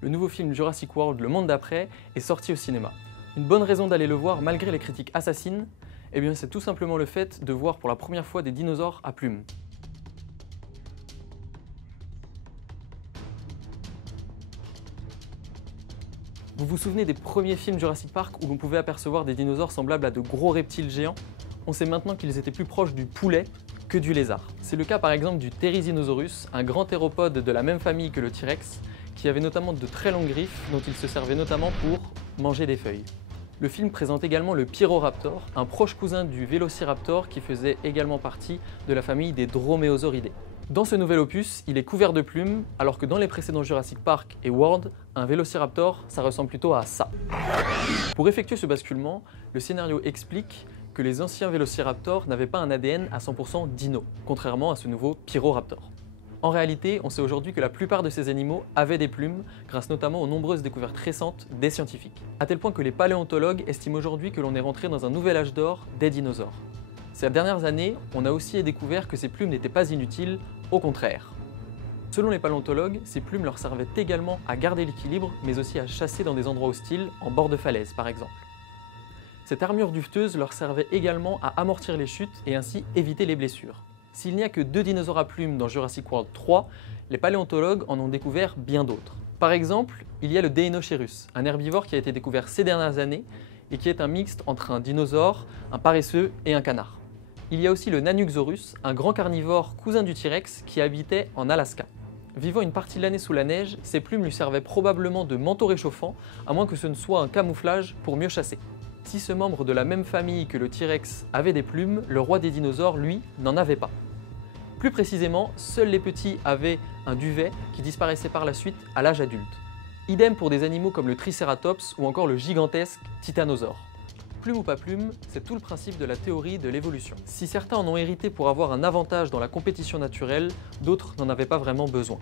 le nouveau film Jurassic World, Le Monde d'après, est sorti au cinéma. Une bonne raison d'aller le voir malgré les critiques assassines, eh bien c'est tout simplement le fait de voir pour la première fois des dinosaures à plumes. Vous vous souvenez des premiers films Jurassic Park où l'on pouvait apercevoir des dinosaures semblables à de gros reptiles géants? On sait maintenant qu'ils étaient plus proches du poulet que du lézard. C'est le cas par exemple du Therizinosaurus, un grand théropode de la même famille que le T-Rex, qui avait notamment de très longues griffes dont il se servait notamment pour manger des feuilles. Le film présente également le Pyroraptor, un proche cousin du Vélociraptor qui faisait également partie de la famille des Dromaeosauridae. Dans ce nouvel opus, il est couvert de plumes, alors que dans les précédents Jurassic Park et World, un Vélociraptor, ça ressemble plutôt à ça. Pour effectuer ce basculement, le scénario explique que les anciens Vélociraptors n'avaient pas un ADN à 100% dino, contrairement à ce nouveau Pyroraptor. En réalité, on sait aujourd'hui que la plupart de ces animaux avaient des plumes, grâce notamment aux nombreuses découvertes récentes des scientifiques. À tel point que les paléontologues estiment aujourd'hui que l'on est rentré dans un nouvel âge d'or des dinosaures. Ces dernières années, on a aussi découvert que ces plumes n'étaient pas inutiles, au contraire. Selon les paléontologues, ces plumes leur servaient également à garder l'équilibre, mais aussi à chasser dans des endroits hostiles, en bord de falaise par exemple. Cette armure duveteuse leur servait également à amortir les chutes et ainsi éviter les blessures. S'il n'y a que 2 dinosaures à plumes dans Jurassic World 3, les paléontologues en ont découvert bien d'autres. Par exemple, il y a le Deinocheirus, un herbivore qui a été découvert ces dernières années et qui est un mixte entre un dinosaure, un paresseux et un canard. Il y a aussi le Nanuqsaurus, un grand carnivore cousin du T-Rex qui habitait en Alaska. Vivant une partie de l'année sous la neige, ses plumes lui servaient probablement de manteau réchauffant, à moins que ce ne soit un camouflage pour mieux chasser. Si ce membre de la même famille que le T-Rex avait des plumes, le roi des dinosaures, lui, n'en avait pas. Plus précisément, seuls les petits avaient un duvet qui disparaissait par la suite à l'âge adulte. Idem pour des animaux comme le Triceratops ou encore le gigantesque Titanosaure. Plume ou pas plume, c'est tout le principe de la théorie de l'évolution. Si certains en ont hérité pour avoir un avantage dans la compétition naturelle, d'autres n'en avaient pas vraiment besoin.